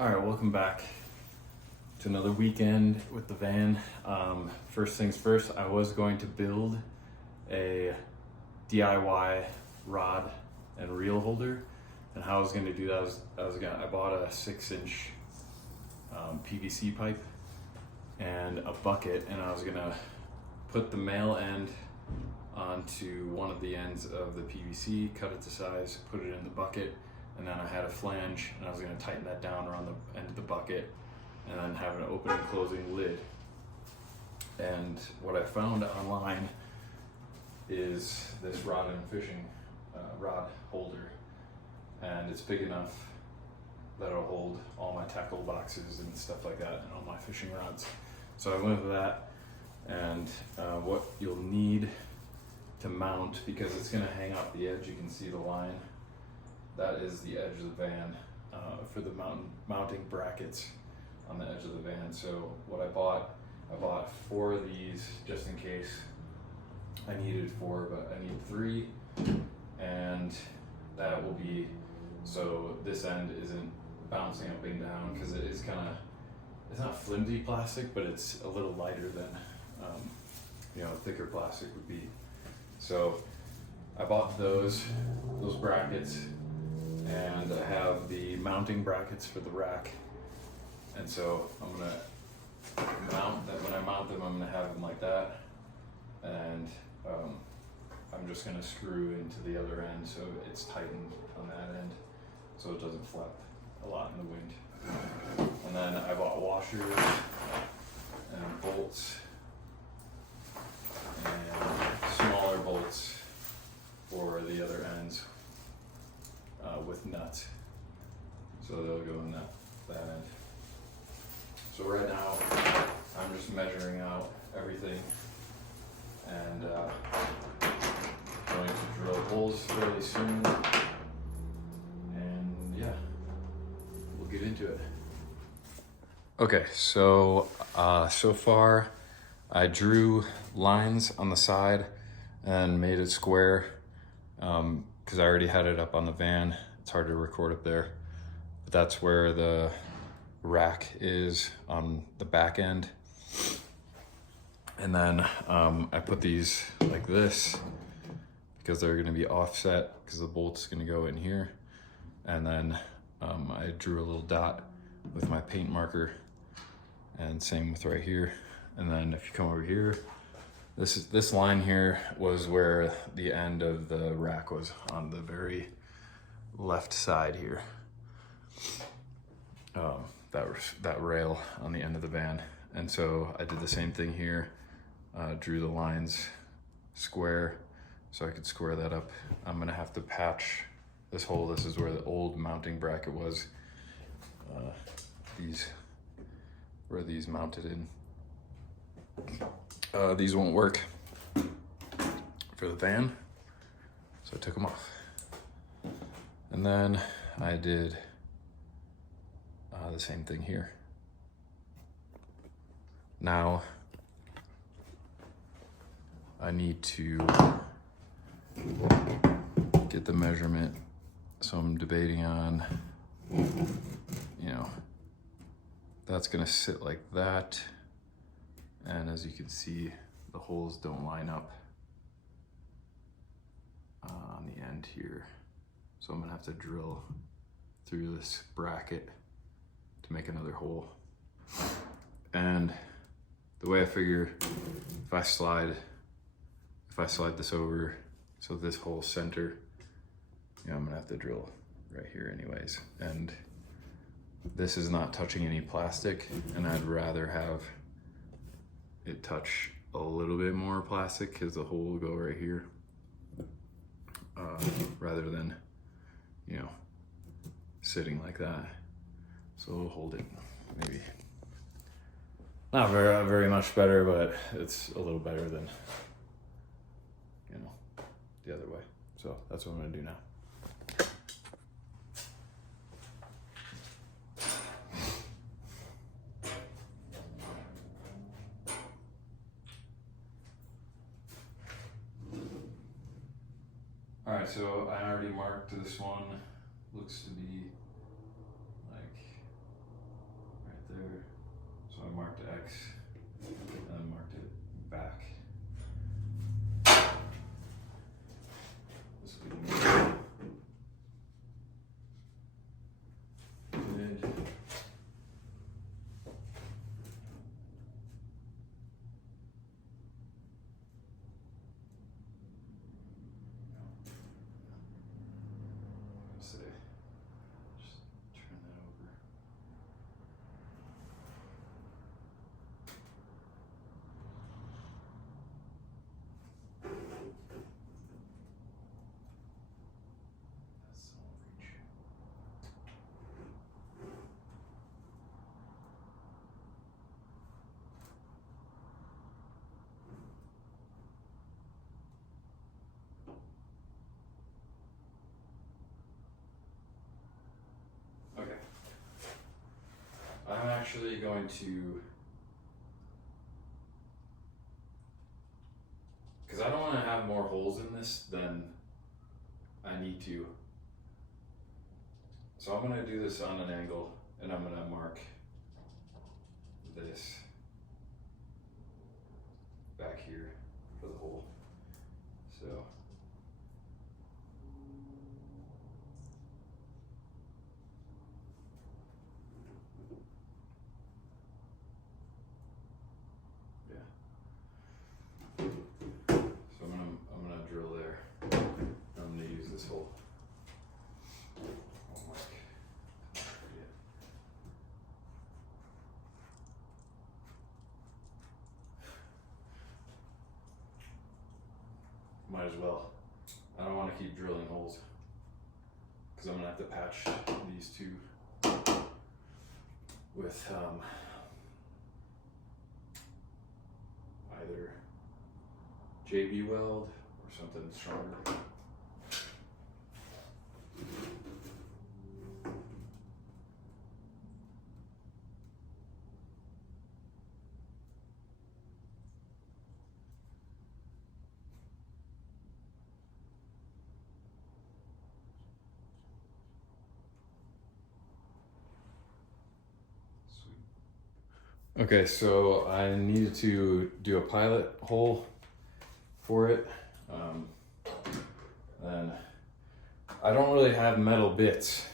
All right, welcome back to another weekend with the van. First things first, I was going to build a DIY rod and reel holder, and how I was going to do that was I bought a 6-inch PVC pipe and a bucket, and I was gonna put the male end onto one of the ends of the PVC, cut it to size, put it in the bucket, and then I had a flange, and I was going to tighten that down around the end of the bucket, and then have an open and closing lid. And what I found online is this rod and fishing rod holder, and it's big enough that it'll hold all my tackle boxes and stuff like that, and all my fishing rods. So I went with that, and what you'll need to mount, because it's going to hang off the edge, you can see the line. That is the edge of the van for the mounting brackets on the edge of the van. So what I bought 4 of these just in case I needed 4, but I need 3, and that will be so this end isn't bouncing up and down, because it is it's not flimsy plastic, but it's a little lighter than thicker plastic would be. So I bought those brackets, and I have the mounting brackets for the rack, and so I'm gonna mount them. When I mount them, I'm gonna have them like that, and I'm just gonna screw into the other end so it's tightened on that end so it doesn't flap a lot in the wind. And then I bought washers and bolts and smaller bolts for the other ends with nuts, so they'll go in that end. So right now I'm just measuring out everything, and going to drill holes fairly soon, and yeah, we'll get into it. Okay, so so far I drew lines on the side and made it square, because I already had it up on the van. It's hard to record up there, but that's where the rack is on the back end. And then I put these like this because they're gonna be offset, because the bolt's gonna go in here. And then I drew a little dot with my paint marker, and same with right here. And then if you come over here, this line here was where the end of the rack was, on the very left side here. That rail on the end of the van. And so I did the same thing here, drew the lines square so I could square that up. I'm gonna have to patch this hole. This is where the old mounting bracket was. Where these mounted in. These won't work for the van, so I took them off. And then I did the same thing here. Now I need to get the measurement, so I'm debating on, that's gonna sit like that. And as you can see, the holes don't line up on the end here. So I'm gonna have to drill through this bracket to make another hole. And the way I figure, if I slide this over, so this whole center, I'm gonna have to drill right here anyways. And this is not touching any plastic, and I'd rather have it touch a little bit more plastic, because the hole will go right here, rather than sitting like that. So we'll hold it, maybe not very much better, but it's a little better than the other way. So that's what I'm gonna do now. All right, so I already marked this one. Looks to be like X and then marked it back. This would be good. Let's see. Just turn that over. That's all reach. Okay. I'm actually going to, because I don't want to have more holes in this than I need to. So I'm going to do this on an angle and I'm going to mark this back here for the hole. So yeah. So I'm gonna drill there. I'm gonna use this hole. Oh, mark. Yeah. Might as well. I don't want to keep drilling holes because I'm gonna have to patch these two with either JB weld or something stronger. Okay, so I needed to do a pilot hole for it. And I don't really have metal bits,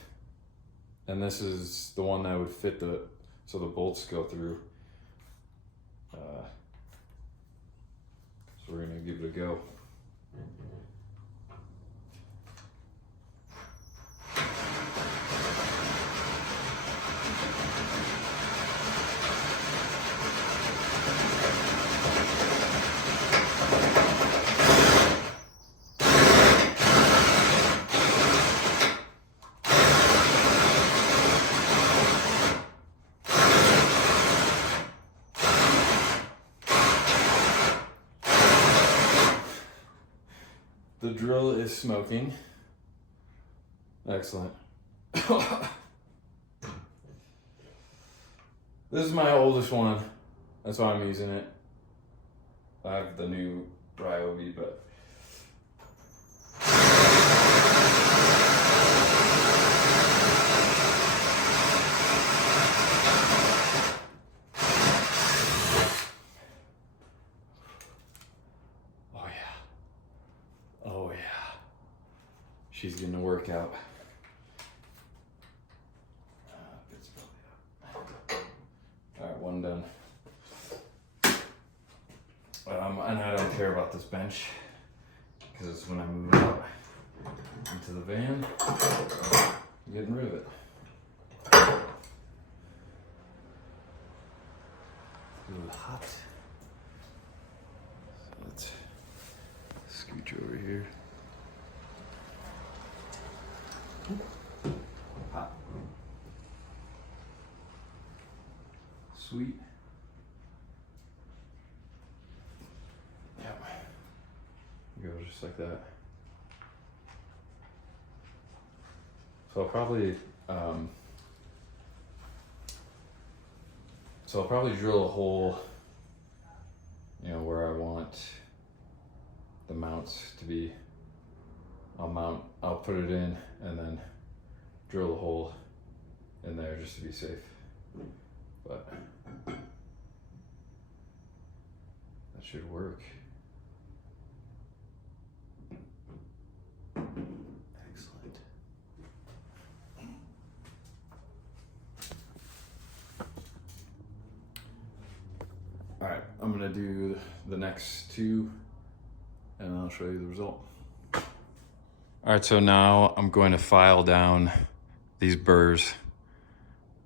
and this is the one that would fit so the bolts go through. So we're gonna give it a go. The drill is smoking. Excellent. This is my oldest one. That's why I'm using it. I have the new Ryobi, but she's getting a workout. Alright, one done. And I don't care about this bench because when I move out into the van, I'm getting rid of it. A little hot. So let's scooch over here. Hot. Sweet. Yep. Go just like that. So I'll probably drill a hole, where I want the mounts to be. I'll put it in and then drill a hole in there just to be safe. But should work. Excellent. All right, I'm gonna do the next two and I'll show you the result. All right, so now I'm going to file down these burrs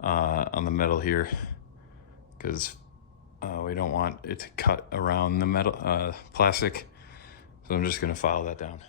on the metal here because we don't want it to cut around the metal plastic. So I'm just gonna file that down.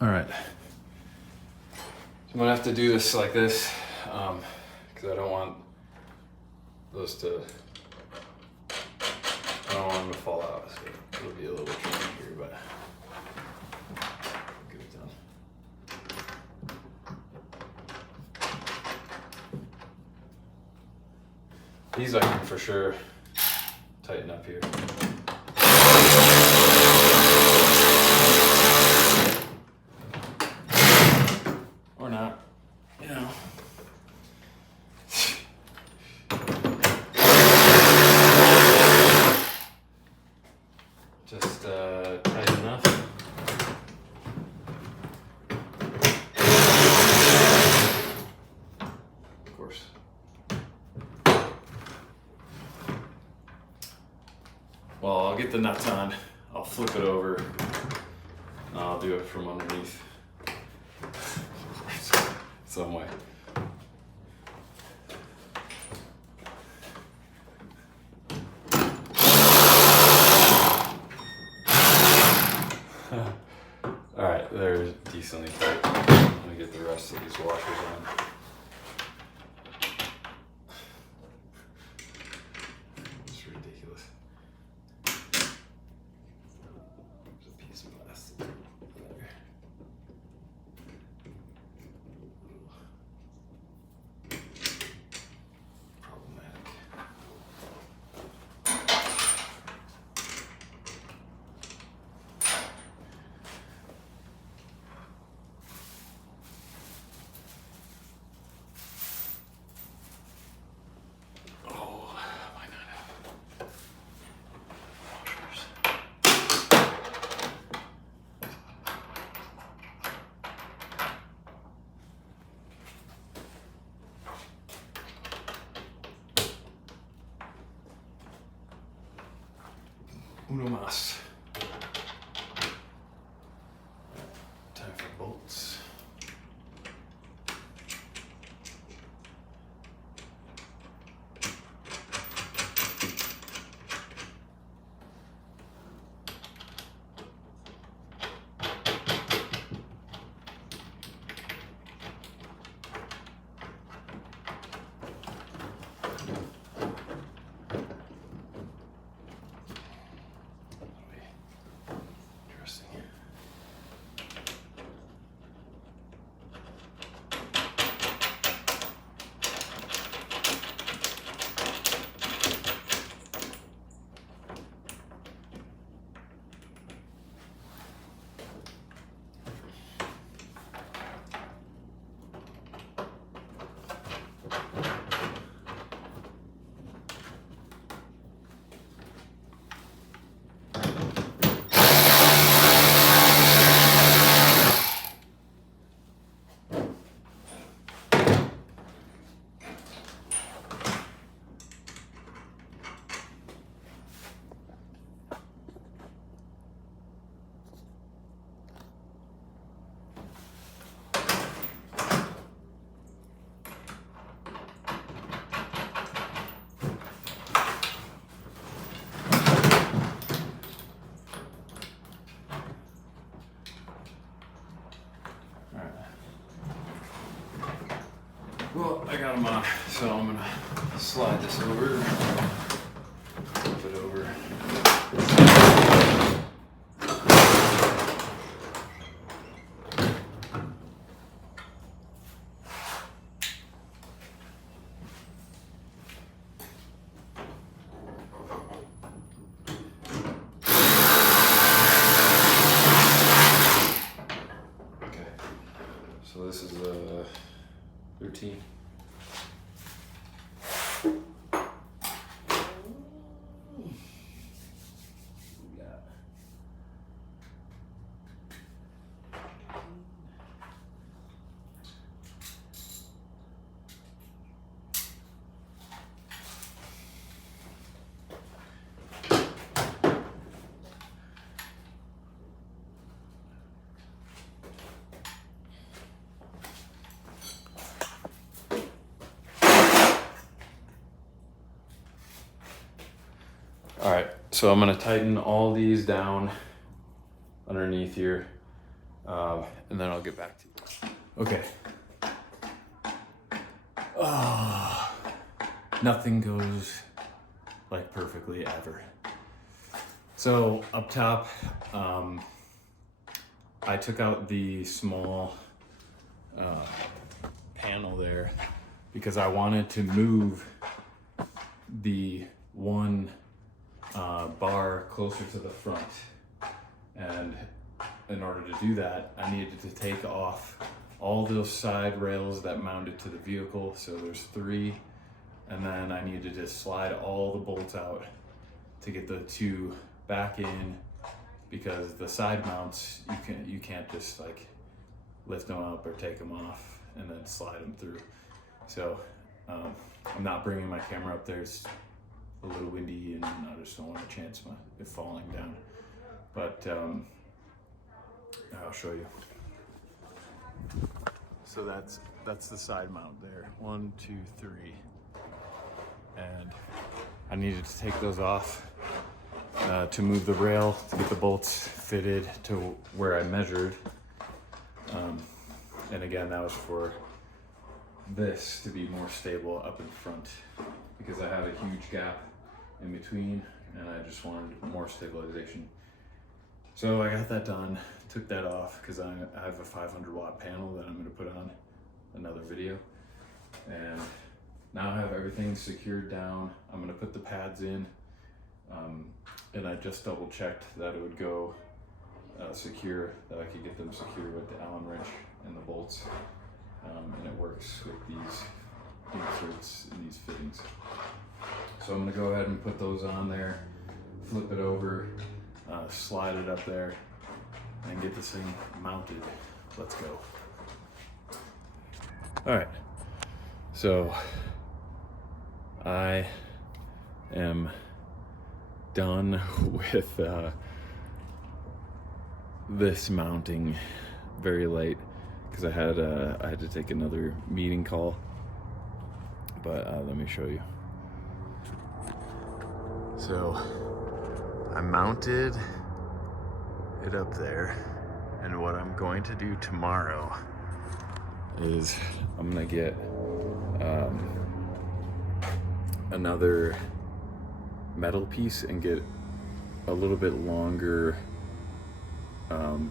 All right, so I'm gonna have to do this like this because I don't want those to, I don't want them to fall out. So it'll be a little tricky here, but I'll get it done. These I can for sure tighten up here. Or not, you know. Just tight enough. Of course. Well, I'll get the nuts on, I'll flip it over, and I'll do it from underneath. Some way. All right, they're decently tight. I'm gonna get the rest of these washers on. It's ridiculous. There's a piece of plastic there. Problematic. Uno más. Time for bolts. All right, so I'm gonna tighten all these down underneath here, and then I'll get back to you. Okay. Nothing goes like perfectly ever. So up top, I took out the small panel there because I wanted to move the one bar closer to the front, and in order to do that I needed to take off all those side rails that mounted to the vehicle, so there's 3, and then I needed to slide all the bolts out to get the 2 back in, because the side mounts you can't just like lift them up or take them off and then slide them through. So I'm not bringing my camera up there. It's a little windy and I just don't want a chance of it falling down. But I'll show you. So that's the side mount there. 1, 2, 3. And I needed to take those off to move the rail to get the bolts fitted to where I measured. And again, that was for this to be more stable up in front, because I have a huge gap in between and I just wanted more stabilization. So I got that done, took that off because I have a 500 watt panel that I'm going to put on another video. And now I have everything secured down. I'm going to put the pads in, and I just double checked that it would go secure, that I could get them secure with the Allen wrench and the bolts, and it works with these inserts and these fittings. So I'm going to go ahead and put those on there, flip it over, slide it up there, and get this thing mounted. Let's go. All right, so I am done with this mounting. Very late because I had to take another meeting call, but let me show you. So I mounted it up there, and what I'm going to do tomorrow is I'm gonna get another metal piece and get a little bit longer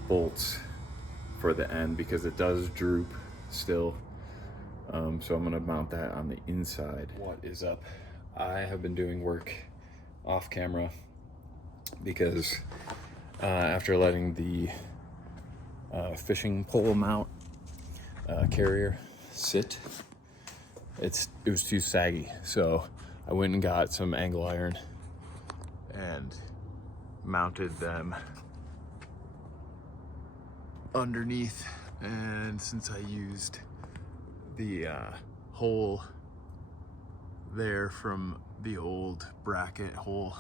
bolts for the end, because it does droop still. So I'm gonna mount that on the inside. What is up? I have been doing work off camera because after letting the fishing pole mount carrier sit, it was too saggy. So I went and got some angle iron and mounted them underneath, and since I used the hole there from the old bracket hole,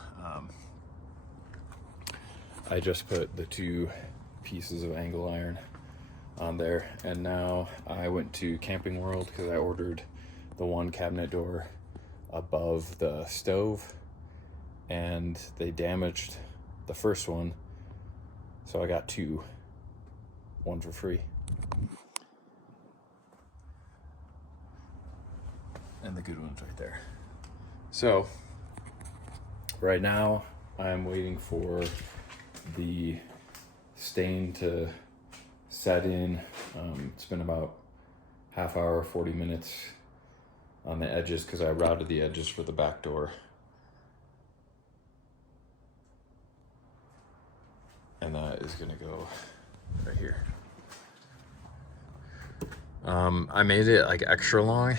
I just put the 2 pieces of angle iron on there. And now I went to Camping World because I ordered the one cabinet door above the stove, and they damaged the first one, so I got 2, one for free. And the good one's right there. So right now I'm waiting for the stain to set in. It's been about half hour, 40 minutes on the edges because I routed the edges for the back door. And that is gonna go right here. I made it like extra long,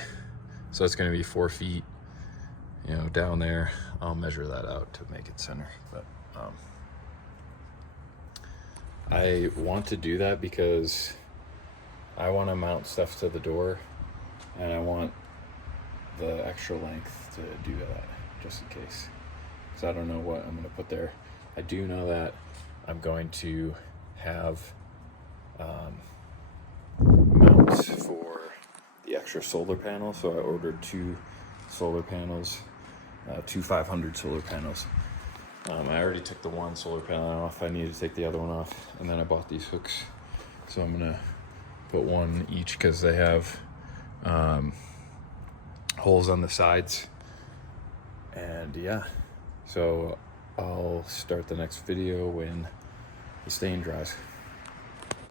so it's gonna be 4 feet, you know, down there. I'll measure that out to make it center, but I want to do that because I want to mount stuff to the door, and I want the extra length to do that just in case, because I don't know what I'm going to put there. I do know that I'm going to have mounts for the extra solar panel, so I ordered 2 solar panels, 2 500 solar panels, I already took the one solar panel off. I need to take the other one off. And then I bought these hooks. So I'm gonna put one each because they have holes on the sides. And yeah, so I'll start the next video when the stain dries.